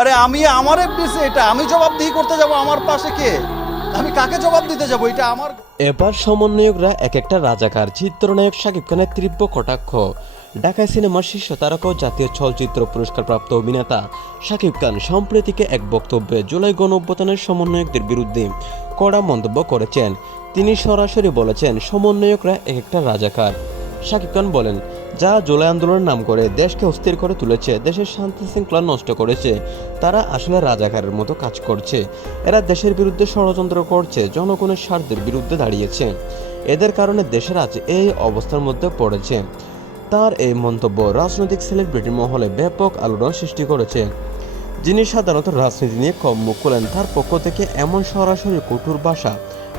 আরে আমি আমার এফডিসি, এটা আমি জবাবদিহি করতে যাব? আমার পাশে কে? আমি কাকে জবাব দিতে যাব? এটা আমার। এবার সমন্বয়করা এক একটা রাজাকার। চিত্রনায়ক শাকিব খানের তীব্র কটাক্ষ। ঢাকায় সিনেমার শীর্ষ তারকা ও জাতীয় চলচ্চিত্র পুরস্কারপ্রাপ্ত অভিনেতা শাকিব খান সম্প্রতিকে এক বক্তব্যে জুলাই গণঅভ্যুত্থানের সমন্বয়কদের বিরুদ্ধে কড়া মন্তব্য করেছেন। তিনি সরাসরি বলেছেন, সমন্বয়করা এক একটা রাজাকার। শাকিব খান বলেন, যারা জুলাই আন্দোলনের নাম করে দেশকে অস্থির করে তুলেছে, দেশের শান্তি শৃঙ্খলা নষ্ট করেছে, তারা আসলে রাজাকারের মতো কাজ করছে। এরা দেশের বিরুদ্ধে ষড়যন্ত্র করছে, জনগণের স্বার্থের বিরুদ্ধে দাঁড়িয়েছে। এদের কারণে দেশের আজ এই অবস্থার মধ্যে পড়েছে। তার এই মন্তব্য রাজনৈতিক সেলিব্রিটি মহলে ব্যাপক আলোড়ন সৃষ্টি করেছে। যিনি সাধারণত রাজনীতি নিয়ে কম মুখ খোলেন, তার পক্ষ থেকে এমন সরাসরি কঠোর ভাষা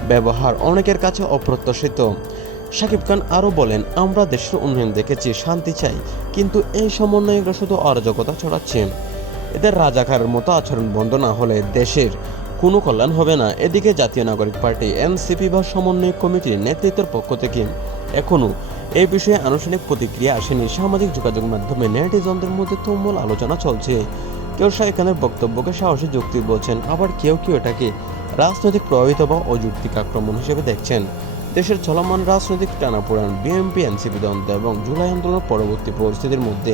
ব্যবহার অনেকের কাছে অপ্রত্যাশিত। শাকিব খান আরও বলেন, আমরা দেশের উন্নয়ন দেখেছি, শান্তি চাই, কিন্তু এই সমন্বয়করা শুধু অরাজকতা ছড়াচ্ছে। এদের রাজাকারের মতো আচরণ বন্ধ না হলে দেশের কোনো কল্যাণ হবে না। এদিকে জাতীয় নাগরিক পার্টি এনসিপি বা সমন্বয় কমিটির নেতৃত্বের পক্ষ থেকে এখনও এই বিষয়ে আনুষ্ঠানিক প্রতিক্রিয়া আসেনি। সামাজিক যোগাযোগ মাধ্যমে নেটিজনদের মধ্যে তুমুল আলোচনা চলছে। কেউ শাকিব খানের বক্তব্যকে সাহসী যুক্তি বলছেন, আবার কেউ কেউ এটাকে রাজনৈতিক প্রভাবিত বা অযৌক্তিক আক্রমণ হিসেবে দেখছেন। দেশের চলমান রাজনৈতিক টানাপোড়েন, বিএনপি এনসিপি দ্বন্দ্ব এবং জুলাই আন্দোলনের পরবর্তী পরিস্থিতির মধ্যে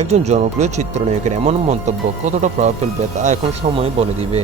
একজন জনপ্রিয় চিত্রনায়কের এমন মন্তব্য কতটা প্রভাব ফেলবে তা এখন সময় বলে দিবে।